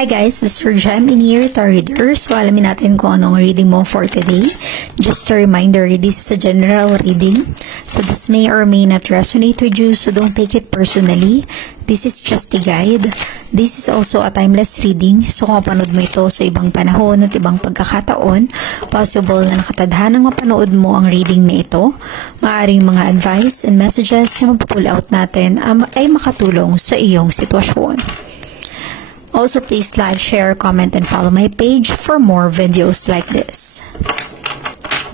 Hi guys, this is your Gemini here, Tarot Reader. So alamin natin kung anong reading mo for today. Just a reminder, this is a general reading. So this may or may not resonate with you, so don't take it personally. This is just a guide. This is also a timeless reading. So kung mapanood mo ito sa ibang panahon at ibang pagkakataon, possible na nakatadhanang mapanood mo ang reading na ito. Maaaring mga advice and messages na mapupull out natin ay makatulong sa iyong sitwasyon. Also, please like, share, comment, and follow my page for more videos like this.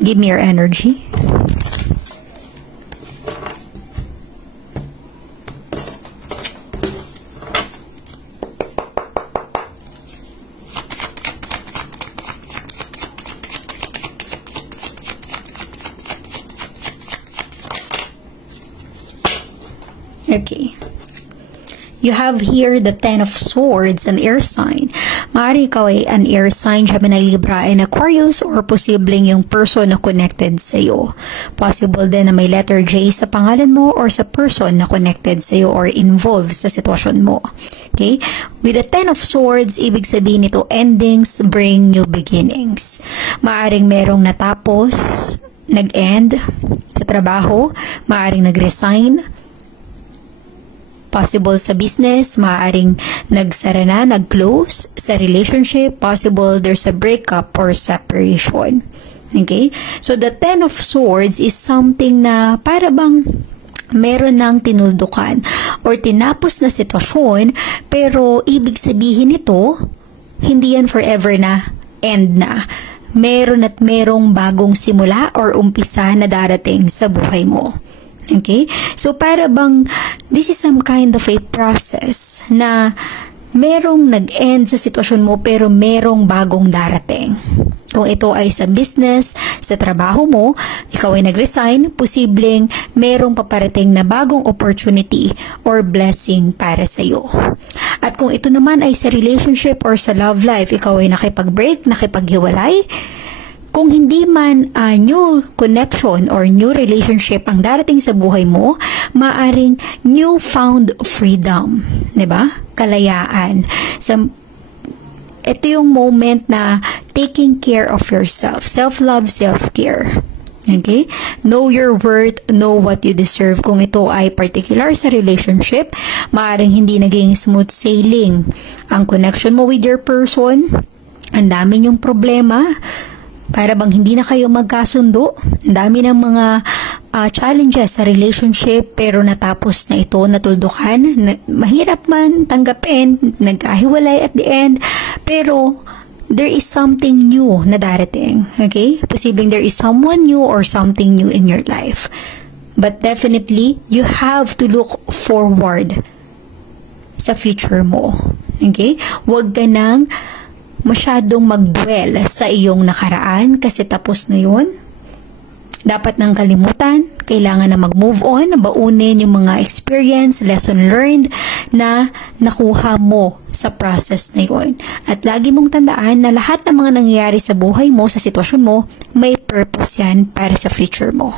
Give me your energy. Okay. You have here the Ten of Swords, an air sign. Maaari ikaw ay an air sign, Gemini, Libra, and Aquarius, or posibleng yung person na connected sa iyo. Possible din na may letter J sa pangalan mo or sa person na connected sa iyo or involved sa sitwasyon mo. Okay? With the Ten of Swords, ibig sabihin nito, endings bring new beginnings. Maaring merong natapos, nag-end sa trabaho, maaring nag-resign, possible sa business, maaaring nagsara na, nag-close. Sa relationship, possible there's a breakup or separation. Okay? So, the Ten of Swords is something na para bang meron ng tinuldukan or tinapos na sitwasyon, pero ibig sabihin nito, hindi yan forever na, end na. Meron at merong bagong simula or umpisa na darating sa buhay mo. Okay? So, para bang, this is some kind of a process na merong nag-end sa sitwasyon mo pero merong bagong darating. Kung ito ay sa business, sa trabaho mo, ikaw ay nag-resign, posibleng merong paparating na bagong opportunity or blessing para sa iyo. At kung ito naman ay sa relationship or sa love life, ikaw ay nakipag-break, nakipaghiwalay, kung hindi man new connection or new relationship ang darating sa buhay mo, maaring newfound freedom, 'di ba? Kalayaan. Ito yung moment na taking care of yourself, self-love, self-care. Okay? Know your worth, know what you deserve. Kung ito ay particular sa relationship, maaring hindi naging smooth sailing ang connection mo with your person. Ang dami niyong problema. Para bang hindi na kayo magkasundo. Ang dami ng mga challenges sa relationship, pero natapos na ito, natuldukan. Mahirap man tanggapin, nagkahiwalay at the end, pero there is something new na darating. Okay? Posibleng there is someone new or something new in your life. But definitely, you have to look forward sa future mo. Okay? Huwag ka nang masyadong mag-dwell sa iyong nakaraan kasi tapos na yun. Dapat nang kalimutan, kailangan na mag-move on, baunin yung mga experience, lesson learned na nakuha mo sa process na yun. At lagi mong tandaan na lahat ng mga nangyayari sa buhay mo, sa sitwasyon mo, may purpose yan para sa future mo.